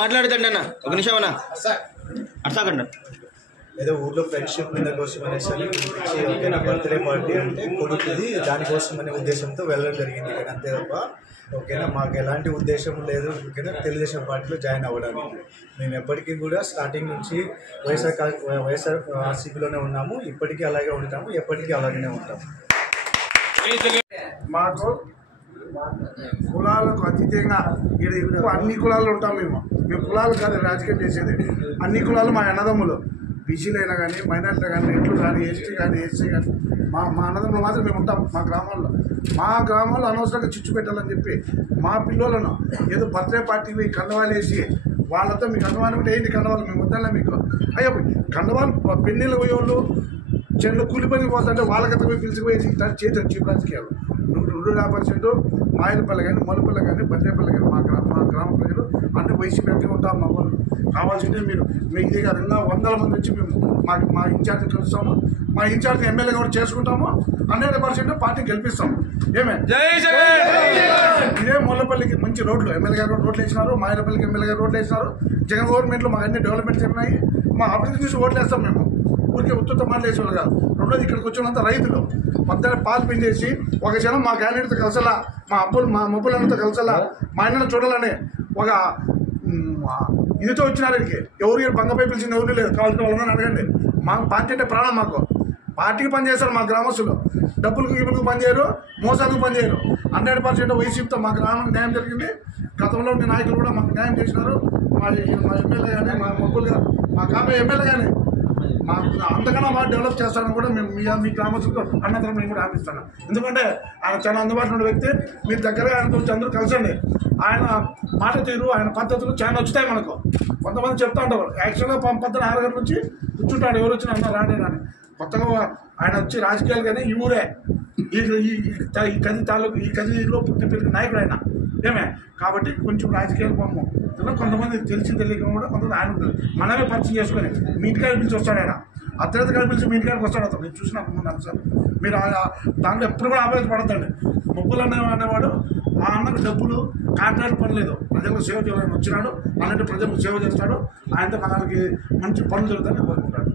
మాట్లాడదండి అన్న ఒక నిమిషం అన్న అర్థకండి ఏదో ఊర్లో ఫ్రెండ్షిప్ మీద కోసం అనేసి ఓకేనా బర్త్డే పార్టీ అంటే కొడుకుది దానికోసం అనే ఉద్దేశంతో వెళ్ళడం జరిగింది కానీ అంతే తప్ప ఓకేనా మాకు ఎలాంటి ఉద్దేశం లేదు ఓకేనా తెలుగుదేశం పార్టీలో జాయిన్ అవ్వడానికి మేము ఎప్పటికీ కూడా స్టార్టింగ్ నుంచి వైఎస్ఆర్సీపీలోనే ఉన్నాము ఇప్పటికీ అలాగే ఉంటాము ఎప్పటికీ అలాగనే ఉంటాము మాకు కులాలకు అతీతంగా ఇక్కడ ఎక్కువ అన్ని కులాలు ఉంటాం మేము కులాలు కాదు రాజకీయం చేసేది అన్ని కులాలు మా అన్నదమ్ములు బీసీలైనా కానీ మైనార్టీలు కానీ రెడ్లు కానీ ఎస్టీ కానీ ఎస్సీ కానీ మా అన్నదమ్ములు మాత్రం మేము ఉంటాం మా గ్రామాల్లో అనవసరంగా చిచ్చు పెట్టాలని చెప్పి మా పిల్లలను ఏదో బర్త్డే పార్టీకి కండవాళ్ళు వేసి వాళ్ళతో మీకు కండవాళ్ళు ఉంటే ఏంటి కండవాళ్ళు మేము వద్దాలా మీకు అయ్యో కండవాళ్ళు పెన్నీళ్ళు పోయేవాళ్ళు చెట్లు కూలిపని పోతుంటే వాళ్ళకైతే పోయి పిలిచిపోయి చేతి వచ్చి రాజకీయాలు 100% మాయలపల్లి కానీ మొలపల్లి కానీ బద్రేపల్లి కానీ మా గ్రామ ప్రజలు అన్ని వైసీపీ ఉంటాం మా వాళ్ళు కావాల్సింటే మీరు మీ ఇది కాదు ఇంకా 100 మంది వచ్చి మేము మా ఇన్ఛార్జ్ కలుస్తాము మా ఇన్ఛార్జ్ ఎమ్మెల్యే కూడా చేసుకుంటాము 100% పార్టీ గెలిపిస్తాము ఏమే ఇదే మొల్లపల్లికి మంచి రోడ్లు ఎమ్మెల్యే గారు రోడ్లు వేసినారు మాయలపల్లికి ఎమ్మెల్యే గారు రోడ్లు వేసినారు జగన్ గవర్నమెంట్లో మాకు అన్ని డెవలప్మెంట్ జరిగినాయి మా అభివృద్ధి చూసి ఓట్లు వేస్తాం మేము ఊరికే ఉత్తుత మాటలు వేసేవాళ్ళు కాదు రెండోది ఇక్కడికి వచ్చినంత రైతులు పొద్దున పాలు పిండేసి ఒక జనం మా క్యాండిడేట్తో కలిసలా మా ముబ్బులతో కలిసలా మా అన్నను చూడాలని ఒక ఇదితో వచ్చినారు ఇక్కడికి ఎవరు బంగపై పిలిచిన ఎవరు లేదు కావాల్సిన వాళ్ళని అడగండి మాకు పార్టీ అంటే ప్రాణం మాకు పార్టీకి పనిచేస్తారు మా గ్రామస్తులు డబ్బులకు గిబ్బులకు పనిచేయరు మోసాలకు పనిచేయరు 100% వైసీపీతో మా గ్రామానికి న్యాయం జరిగింది గతంలో ఉన్న నాయకులు కూడా మాకు న్యాయం చేసినారు మా ఎమ్మెల్యే కానీ మా ముబ్బులు కానీ మా కాబోయే ఎమ్మెల్యే కానీ మాకు అంతకన్నా బాగా డెవలప్ చేస్తారని కూడా మేము మీ గ్రామస్తులతో అన్నతరం నేను కూడా ఆపిస్తాను ఎందుకంటే ఆయన చాలా అందుబాటులో ఉన్న వ్యక్తి మీరు దగ్గరగా ఆయనతో వచ్చి అందరూ కలిసండి ఆయన మాట తీరు ఆయన పద్ధతులు చాలా నచ్చుతాయి మనకు కొంతమంది చెప్తా ఉంటారు యాక్చువల్గా పొద్దున 6 గంటల నుంచి కూర్చుంటాడు ఎవరు వచ్చినా అన్న రాడే అని కొత్తగా ఆయన వచ్చి రాజకీయాలు కానీ ఈ ఊరే ఈ గది తాలూకు ఈ గదిలో పుట్టి పెరిగిన నాయకుడు ఆయన ఏమే కాబట్టి కొంచెం రాజకీయాలు పొమ్ము కొంతమంది తెలియక కూడా కొంతమంది ఆయన ఉంటుంది మనమే పరిచయం చేసుకొని మీ ఇంటికాడ పిలిచి వస్తాడు ఆయన అత్యంత కనిపించి మీ ఇంటికాడికి వస్తాడు అతను నేను చూసినా ముందు సార్ మీరు దాంట్లో ఎప్పుడు కూడా ఆవేశపడద్దండి ముప్పులు అనేవాడు ఆ అన్నకు డబ్బులు కాంట్రాక్ట్ పనిలేదు ప్రజలకు సేవ చేయాలని వచ్చినాడు అలాంటి ప్రజలకు సేవ చేస్తాడు ఆయనతో మనకి మంచి పనులు జరుగుతాయని కోరుకుంటాడు